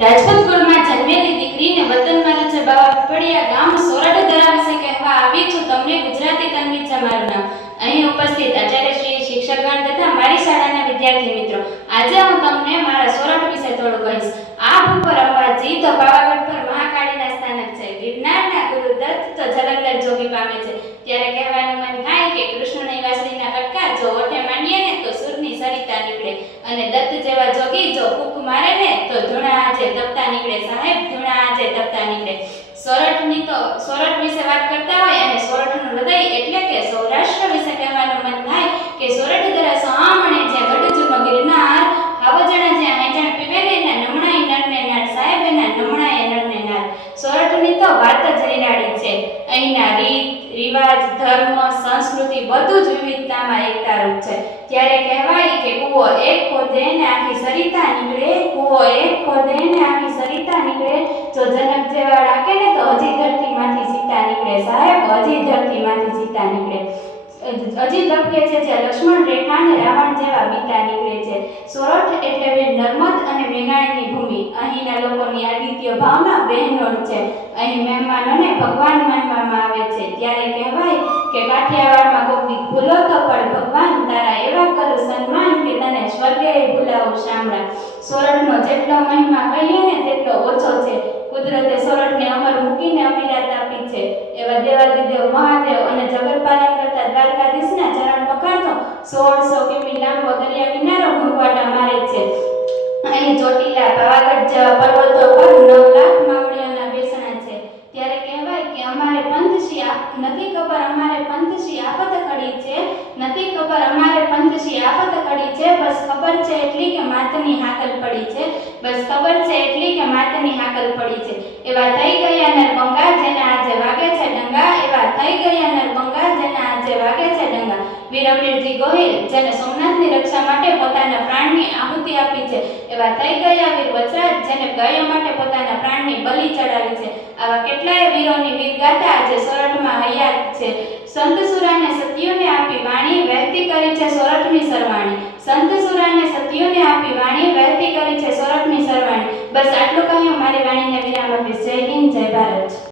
રાજપૂત કુળમાં જન્મેલી દીકરીને વતનમાં રજે બાવા પીપળિયા ગામ સોરઠ ધરાવે છે કહેવા આવી છું તમને ગુજરાતી તન્વી છે મારું નામ. અહીં ઉપસ્થિત આચાર્ય શ્રી શિક્ષકગણ તથા મારી શાળાના વિદ્યાર્થી મિત્રો. આજે હું તમને મારા સોરઠ વિશે થોડું કહીશ. આ ઉપર અંબાજી તો પાવાગઢ પર મહાકાળીના સ્થાનક છે. ગિરનારના ગુરુ દત્ત તો જલંધર જોગી પામે છે. ત્યારે કહેવાનું મન થાય કે કૃષ્ણ વાસળીના કટકા જો ઓઠે માંડીએ ને તો સુરની સરિતા નીકળે. અને દત્ત જેવા જોગી જો મારે ને, તો ધૂણા આજે તપતા નીકળે. સાહેબ, ધૂણા આજે તપતા નીકળે. સોરઠની તો, સોરઠ વિશે વાત કરતા હોય અને સોરઠનું હૃદય એટલે કે સૌરાષ્ટ્ર વિશે કહેવાનું મન થાય કે સોરઠ ધરા સામણે જે ગઢજુનો ગિરનાર હાવજણા જ્યાં હેજાણ પીવે ને એના નમણાઈ નરને નાર સાહેબ એના નમણાઈ નરને નાર સોરઠની તો વાત જ નિરાળી છે અહીંના રીત, રિવાજ, ધર્મ, સંસ્કૃતિ બધું જ વિવિધતામાં એકતારૂપ છે. ત્યારે કહેવાય કે કૂવો એક ખોદે ને આખી સરિતા નીકળે, કૂવો એક ખોદે ને આખી સરિતા નીકળે. જો જનક જેવા રાખે ને તો હજી ધરતીમાંથી સીતા નીકળે. સાહેબ, હજી ધરતીમાંથી સીતા નીકળે. હજી લખે છે જે લક્ષ્મણ રેખા અને રાવણ જેવા બીતા નીકળે છે. સોરઠ એટલે નર્મદ અને મેઘાણીની ભૂમિ. અહીંના લોકોની આદિત્ય ભાવના બહેનોડ છે. અહીં મહેમાનોને ભગવાન માનવામાં આવે છે. ત્યારે કહેવાય કે કાઠિયાવાડમાં કોઈક ભૂલો તો પણ ભગવાન તારા એવા કરું સન્માન કે તને સ્વર્ગે ભૂલાવું શામળા. સોરઠનો જેટલો મહિમા કહીએ ને તેટલો ઓછો છે. કુદરતે સોરઠને અમર મૂકીને અમીરાત આપી છે. એવા દેવાદિદેવ મહાદેવ અને જગતપાલન કરતા દ્વારકાધીશના ચરણ પકડતો સોળસો કિમી લાંબો દરિયા કિનારો ઘૂંઘવાટા મારે છે. પાવાગઢ જેવા પર્વતો પર નવ લાખ માવડિયાના બેસણા છે. ત્યારે કહેવાય કે અમારે પંથશી નથી ખબર અમારે પંથશી આફત કડી છે? નથી ખબર અમારે પંથશી આફત કડી છે? બસ ખબર છે એટલી કે માતની હાકલ પડી છે. બસ ખબર છે એટલી કે માતની હાકલ પડી છે. એવા થઈ ગયા નરબંગા જેના આજે વાગે છે ડંગા. એવા થઈ ગયા નરબંગા જેના આજે વાગે છે ડંગા. વીર ગોહિલ જેને સોમનાથની રક્ષા માટે પોતાના પ્રાણની આહુતિ એવા થઈ ગયા વીર વચરાજ જેને ગાયો માટે પોતાના પ્રાણની બલિ ચડાવી છે, આવા કેટલાય વીરોની વીરગાથા આજે સોરઠમાં હયાત છે. સંત સુરાને સતીઓને આપી વાણી વહેતી કરી છે સોરઠની સરવાણી. સંત સુરાને સતીઓને આપી વાણી વહેતી કરી છે સોરઠની સરવાણી. બસ આટલું કહ્યું. મારી વાણીને વિરામ આપીશ. જય હિન્દ, જય ભારત.